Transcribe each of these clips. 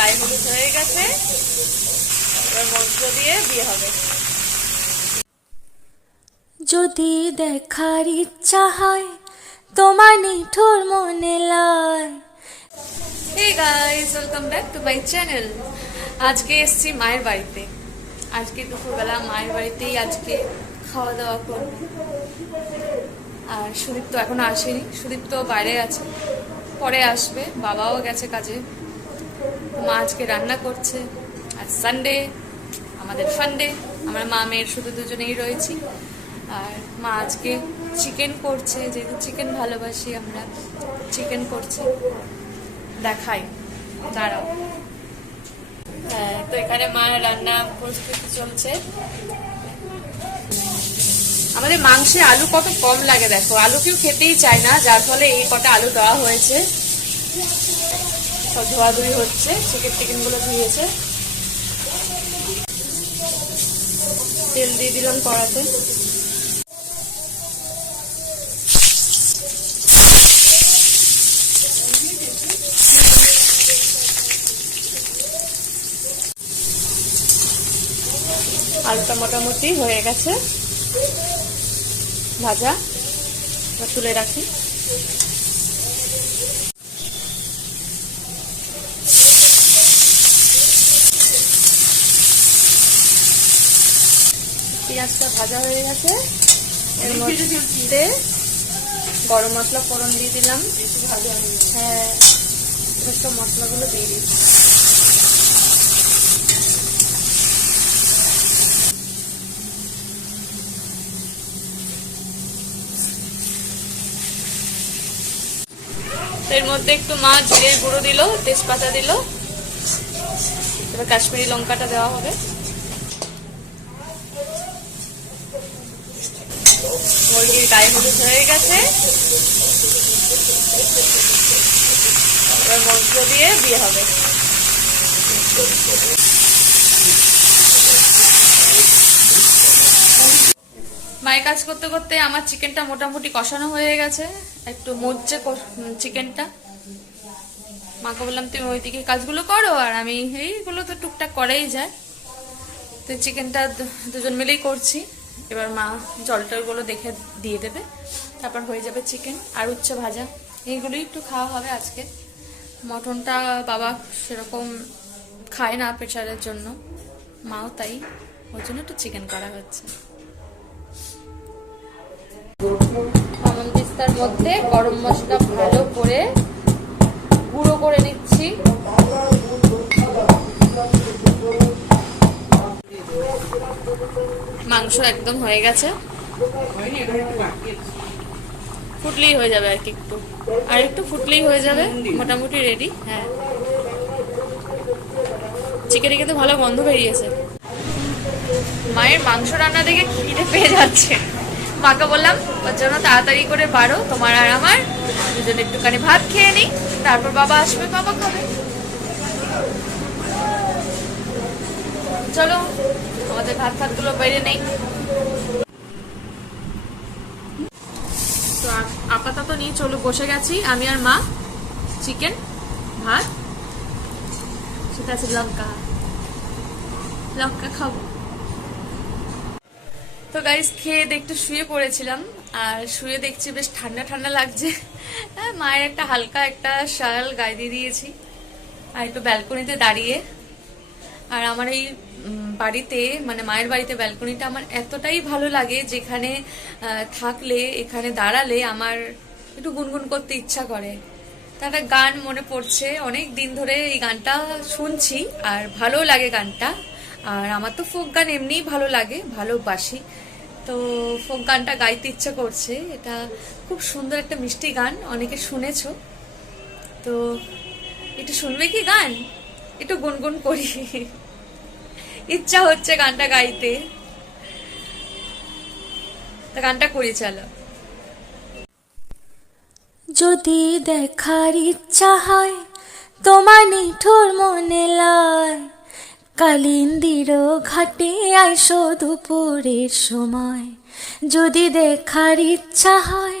গায়ে হলুদ হয়ে গেছে। এবার মন্ত্র দিয়ে বিয়ে হবে। যদি দেখার ইচ্ছা হয় তোমার নিঠুর মনে লয় hey guys welcome back to my channel আজকে এসেছি মায়ের বাড়িতে। আজকে দুপুরবেলা মায়ের বাড়িতেই আজকে খাওয়া দাওয়া করব। আর সুদীপ তো এখনও আসেনি। সুদীপ তো বাইরে আছে। পরে আসবে। বাবাও গেছে কাজে। মা আজকে রান্না করছে। আর সানডে আমাদের ফান্ডে আমরা মা, মেয়ের শুধু দুজনেই রয়েছি। আর মা আজকে চিকেন করছে। যেহেতু চিকেন ভালোবাসি, আমরা চিকেন করছে। দেখাই। দাঁড়াও। হ্যাঁ তো এখানে মা রান্না প্রস্তুতি চলছে। আমাদের মাংসে আলু কত কম লাগে দেখো। আলু কেউ খেতেই চায় না, যার ফলে এই কটা আলু দেওয়া হয়েছে। সব ধোয়াধুয়ি হচ্ছে চিকেন টিকেনগুলো ধুয়েছে। তেল দিয়ে দিলাম কড়াতে। আলুটা মোটামুটি হয়ে গেছে। ভাজা তুলে রাখি। পেঁয়াজটা ভাজা হয়ে গেছে। এর মধ্যে গরম মশলা ফোড়ন দিয়ে দিলাম। হ্যাঁ সব মশলাগুলো দিয়ে দিচ্ছি। এর মধ্যে একটু মা জিরের গুঁড়ো দিল, তেজপাতা দিল। এবার কাশ্মীরি লঙ্কাটা দেওয়া হবে। মুরগির গায়ে হলুদ হয়ে গেছে। এবার দিয়ে বিয়ে হবে। মায়ের কাজ করতে করতে আমার চিকেনটা মোটামুটি কষানো হয়ে গেছে। একটু মজ্জে চিকেনটা মাকে বললাম, তুমি ওইদিকে কাজগুলো করো আর আমি এইগুলো তো টুকটাক করেই যায় তো চিকেনটা দুজন মিলেই করছি। এবার মা জল টলগুলো দেখে দিয়ে দেবে, তারপর হয়ে যাবে চিকেন আর উচ্ছে ভাজা। এইগুলোই একটু খাওয়া হবে আজকে। মটনটা বাবা সেরকম খায় না প্রেশারের জন্য, মাও তাই। ওই জন্য একটু চিকেন করা হচ্ছে। মধ্যে গরম মশলা ভালো করে মাংস একদম হয়ে গেছে। ফুটলেই হয়ে যাবে আর কি একটু। আর একটু ফুটলেই হয়ে যাবে, মোটামুটি রেডি হ্যাঁ। চিকেনে কিন্তু ভালো গন্ধ বেরিয়েছে। মায়ের মাংস রান্না দেখে খিদে পেয়ে যাচ্ছে। মাকে বললাম ওর জন্য তাড়াতাড়ি করে বাড়ো তোমার আর আমার। দুজন একটুখানি ভাত খেয়ে নিই, তারপর বাবা আসবে বাবা খাবে চলো আমাদের ভাত ফাতগুলো বেড়ে নেই। তো আপাতত নিয়ে চলো বসে গেছি। আমি আর মা চিকেন ভাত সেটা আছে লঙ্কা। লঙ্কা খাব। তো গাইস খেয়ে একটু শুয়ে পড়েছিলাম আর শুয়ে দেখছি বেশ ঠান্ডা ঠান্ডা লাগছে। হ্যাঁ, মায়ের একটা হালকা একটা শাল গায়ে দিয়ে দিয়েছি। আর একটু ব্যালকনিতে দাঁড়িয়ে আর আমার এই বাড়িতে মানে মায়ের বাড়িতে ব্যালকনিটা আমার এতটাই ভালো লাগে যেখানে থাকলে, এখানে দাঁড়ালে আমার একটু গুনগুন করতে ইচ্ছা করে। তা একটা গান মনে পড়ছে, অনেক দিন ধরে এই গানটা শুনছি আর ভালো লাগে গানটা। আর আমার তো ফোক গান এমনিই ভালো লাগে, ভালোবাসি। তো ফোক গানটা গাইতে ইচ্ছা করছে, এটা খুব সুন্দর একটা মিষ্টি গান, অনেকে শুনেছো। তো, একটু শুনবে কি গান? একটু গুনগুন করি। ইচ্ছা হচ্ছে গানটা গাইতে। গানটা করি, চলো। যদি দেখার ইচ্ছা হয়, তোমার নিঠুর মনে লয় কালিন্দির ঘাটে আইসো দুপুরের সময়। যদি দেখার ইচ্ছা হয়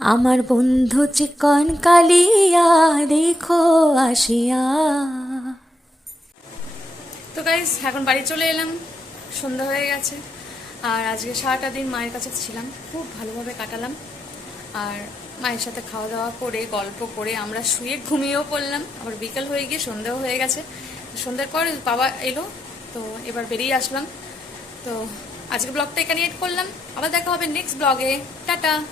আমার বন্ধু চিকন কালিয়া, দেখো আসিয়া। তো গাইস এখন বাড়ি চলে এলাম। সন্ধ্যা হয়ে গেছে। আর আজকে সারাটা দিন মায়ের কাছে ছিলাম। খুব ভালোভাবে কাটালাম। আর মায়ের সাথে খাওয়া দাওয়া করে, গল্প করে আমরা শুয়ে ঘুমিয়েও পড়লাম। আবার বিকেল হয়ে গিয়ে সন্ধ্যাও হয়ে গেছে। সন্ধ্যার পর বাবা এলো, তো এবার বেরিয়ে আসলাম। তো আজকে ব্লগটা এখানে এড করলাম। আবার দেখা হবে নেক্সট ব্লগে টাটা!